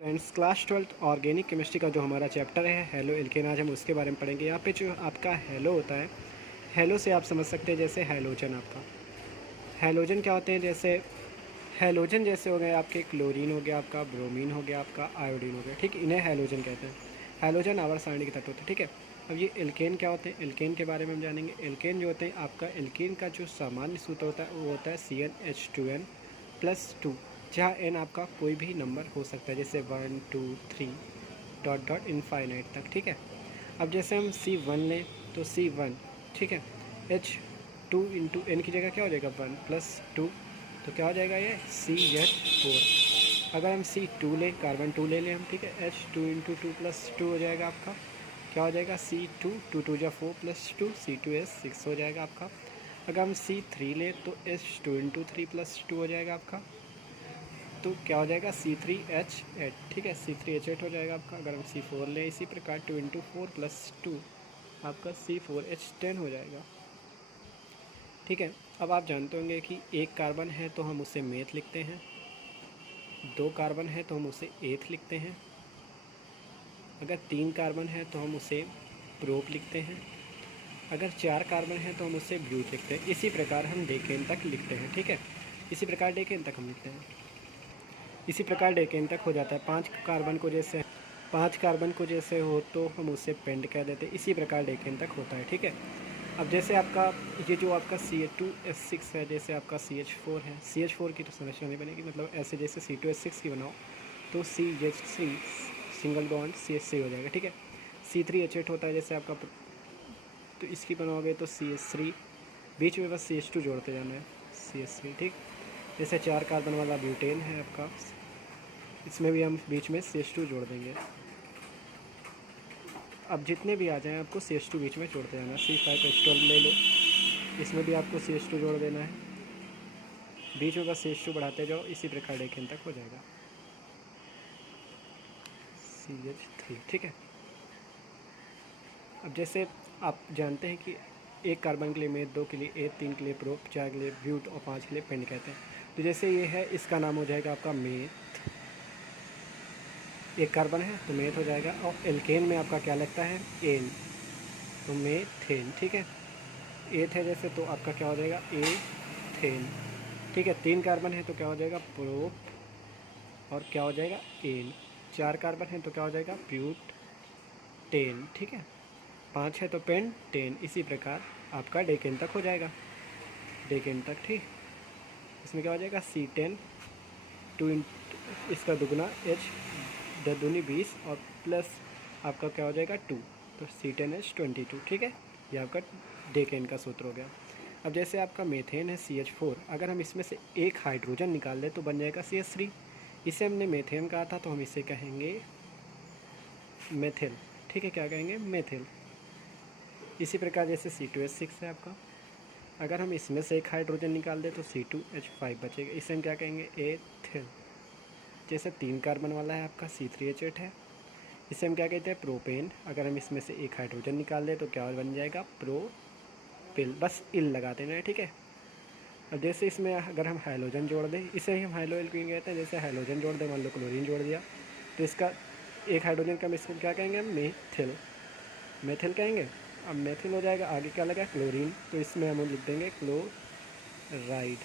Friends, class 12th organic chemistry का जो हमारा चैप्टर है हेलो एल्केन, आज हम उसके बारे में पढ़ेंगे। यहाँ पे जो आपका हेलो होता है, हेलो से आप समझ सकते हैं जैसे हैलोजन। आपका हैलोजन क्या होते हैं? जैसे हैलोजन जैसे हो गए आपके क्लोरीन हो गया, आपका ब्रोमीन हो गया, आपका आयोडीन हो गया, ठीक, इन्हें हैलोजन कहते हैं। हैलोजन आवर्त सारणी के तत्व होते हैं, ठीक है। अब ये एल्केन क्या होते हैं, एल्केन के बारे में हम जानेंगे। एल्केन जो होते हैं, आपका एल्केन का जो सामान्य सूत्र होता है वो होता है CnH2n+2, जहाँ n आपका कोई भी नंबर हो सकता है, जैसे 1 2 3 डॉट डॉट इनफाइनाइट तक, ठीक है। अब जैसे हम C1 लें तो C1, ठीक है, H2 इंटू एन की जगह क्या हो जाएगा 1+2, तो क्या हो जाएगा ये CH4। अगर हम C2 लें, कार्बन 2 ले लें हम, ठीक है, H2 इंटू 2+2 हो जाएगा आपका, क्या हो जाएगा C2, 2 2 जा 4+2, C2H6 हो जाएगा आपका। अगर हम C3 लें तो H2 इंटू 3+2 हो जाएगा आपका, तो क्या हो जाएगा C3H8, ठीक है, C3H8 हो जाएगा आपका। अगर हम C4 लें इसी प्रकार 2 इंटू 4+2 आपका C4H10 हो जाएगा, ठीक है। अब आप जानते होंगे कि एक कार्बन है तो हम उसे मेथ लिखते हैं, दो कार्बन है तो हम उसे एथ लिखते हैं, अगर तीन कार्बन है तो हम उसे प्रोप लिखते हैं, अगर चार कार्बन है तो हम उसे ब्यूट लिखते हैं। इसी प्रकार हम डेकेन तक लिखते हैं, ठीक है, इसी प्रकार डेकेन तक हम लिखते हैं। इसी प्रकार डेकेन तक हो जाता है। पाँच कार्बन को जैसे हो तो हम उसे पेंट कह देते हैं। इसी प्रकार डेकेन तक होता है, ठीक है। अब जैसे आपका ये जो आपका C2H6 है, जैसे आपका CH4 है, CH4 की तो संरचना नहीं बनेगी, मतलब ऐसे जैसे C2H6 की बनाओ तो CH3 सिंगल बॉन्ड CH3 हो जाएगा, ठीक है। C3H8 होता है जैसे आपका, तो इसकी बनाओगे तो CH3, बीच में बस CH2 जोड़ते जाना है, CH3, ठीक। जैसे चार कार्बन वाला ब्यूटेन है आपका, इसमें भी हम बीच में CH2 जोड़ देंगे। अब जितने भी आ जाएं आपको CH2 बीच में जोड़ते जाना है। C5H12 ले लो, इसमें भी आपको CH2 जोड़ देना है, बीच में बस CH2 बढ़ाते जाओ। इसी प्रकार डेकेन तक हो जाएगा CH3, ठीक है। अब जैसे आप जानते हैं कि एक कार्बन के लिए मेथ, दो के लिए एथ, तीन के लिए प्रोप, चार के लिए ब्यूट और पाँच के लिए पेंट कहते हैं। तो जैसे ये है, इसका नाम हो जाएगा आपका मेथ। एक कार्बन है तो मेथ हो जाएगा, और एल्केन में आपका क्या लगता है एन, तो मेथेन, ठीक है। एथ है जैसे तो आपका क्या हो जाएगा एथेन, ठीक है। तीन कार्बन है तो क्या हो जाएगा प्रोप, और क्या हो जाएगा एन। चार कार्बन है तो क्या हो जाएगा ब्यूटेन, ठीक है। पाँच है तो पेंटेन। इसी प्रकार आपका डेकेन तक हो जाएगा, डेकेन तक, ठीक। इसमें क्या हो जाएगा C10, टू इसका दुगना H, 10 दूनी 20, और प्लस आपका क्या हो जाएगा 2, तो C10H22, ठीक है। ये आपका डेकेन का सूत्र हो गया। अब जैसे आपका मेथेन है CH4, अगर हम इसमें से एक हाइड्रोजन निकाल दें तो बन जाएगा CH3। इसे हमने मेथेन कहा था तो हम इसे कहेंगे मेथिल, ठीक है, क्या कहेंगे मेथिल। इसी प्रकार जैसे C2H6 है आपका, अगर हम इसमें से एक हाइड्रोजन निकाल दें तो C2H5 बचेगा, इसे हम क्या कहेंगे एथिल। जैसे तीन कार्बन वाला है आपका C3H8 है, इसे हम क्या कहते हैं प्रोपेन। अगर हम इसमें से एक हाइड्रोजन निकाल दें तो क्या बन जाएगा प्रोपिल, बस इल लगा देना है, ठीक है। अब जैसे इसमें अगर हम हाइड्रोजन जोड़ दें, इसे ही हम हाइलो एल्कीन कहते हैं। जैसे हाइड्रोजन जोड़ दें, मान लो क्लोरीन जोड़ दिया, तो इसका एक हाइड्रोजन का मिश्रण क्या कहेंगे हम मेथिल, मेथिल कहेंगे। अब मेथिल हो जाएगा, आगे क्या लगा क्लोरीन, तो इसमें हम लिख देंगे क्लोराइड,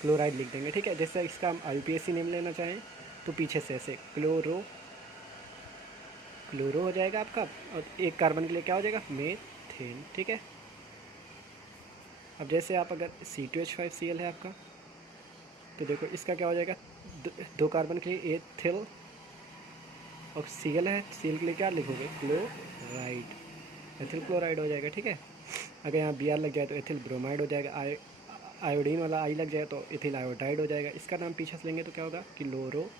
क्लोराइड लिख देंगे, ठीक है। जैसे इसका हम IUPAC नेम लेना चाहें तो पीछे से ऐसे क्लोरो, क्लोरो हो जाएगा आपका, और एक कार्बन के लिए क्या हो जाएगा मेथेन, ठीक है। अब जैसे आप अगर C2H5Cl है आपका, तो देखो इसका क्या हो जाएगा, दो कार्बन के लिए एथिल, और Cl है, Cl के लिए क्या लिखोगे क्लोराइड, एथिल क्लोराइड हो जाएगा, ठीक है। अगर यहाँ Br लग जाए तो एथिल ब्रोमाइड हो जाएगा, आयोडीन वाला आई लग जाए तो एथिल आयोडाइड हो जाएगा। इसका नाम पीछे से लेंगे तो क्या होगा क्लोरो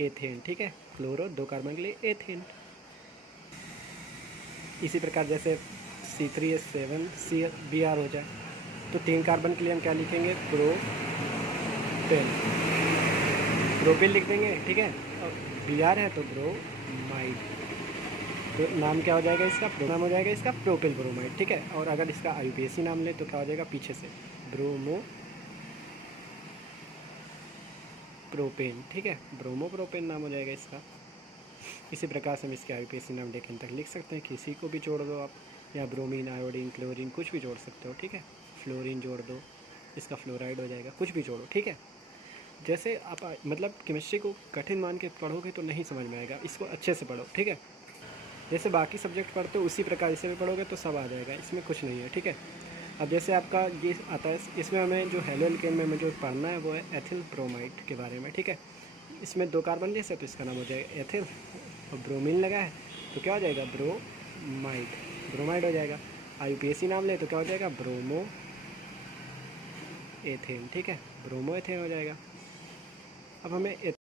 एथेन, ठीक है। क्लोरो दो कार्बन के लिए एथेन। इसी प्रकार जैसे C3H7Cl हो जाए तो तीन कार्बन के लिए हम क्या लिखेंगे प्रोपेन, प्रोपिल लिख देंगे, ठीक है। और Br है तो ब्रोमाइड, तो नाम क्या हो जाएगा इसका, नाम हो जाएगा इसका प्रोपिल ब्रोमाइड, ठीक है। और अगर इसका IUPAC नाम ले तो क्या हो जाएगा पीछे से ब्रोमो प्रोपेन, ठीक है, ब्रोमो प्रोपेन नाम हो जाएगा इसका। इसी प्रकार से हम इसके IUPAC नाम लेखन तक लिख सकते हैं, किसी को भी जोड़ दो आप, या ब्रोमीन, आयोडीन, क्लोरीन कुछ भी जोड़ सकते हो, ठीक है। फ्लोरीन जोड़ दो, इसका फ्लोराइड हो जाएगा, कुछ भी जोड़ो, ठीक है। जैसे आप मतलब केमिस्ट्री को कठिन मान के पढ़ोगे तो नहीं समझ में आएगा, इसको अच्छे से पढ़ो, ठीक है। जैसे बाकी सब्जेक्ट पढ़ते हो उसी प्रकार इसे भी पढ़ोगे तो सब आ जाएगा, इसमें कुछ नहीं है, ठीक है। अब जैसे आपका ये आता है, इसमें हमें जो हेलो एल्केन में हमें जो पढ़ना है वो है एथिल ब्रोमाइड के बारे में, ठीक है। इसमें 2 कार्बन लेस है तो इसका नाम हो जाएगा एथिल, और ब्रोमीन लगा है तो क्या हो जाएगा, ब्रोमाइड, ब्रोमाइड हो जाएगा। IUPAC नाम ले तो क्या हो जाएगा, ब्रोमो एथेन, ठीक है, ब्रोमो एथेन हो जाएगा। अब हमें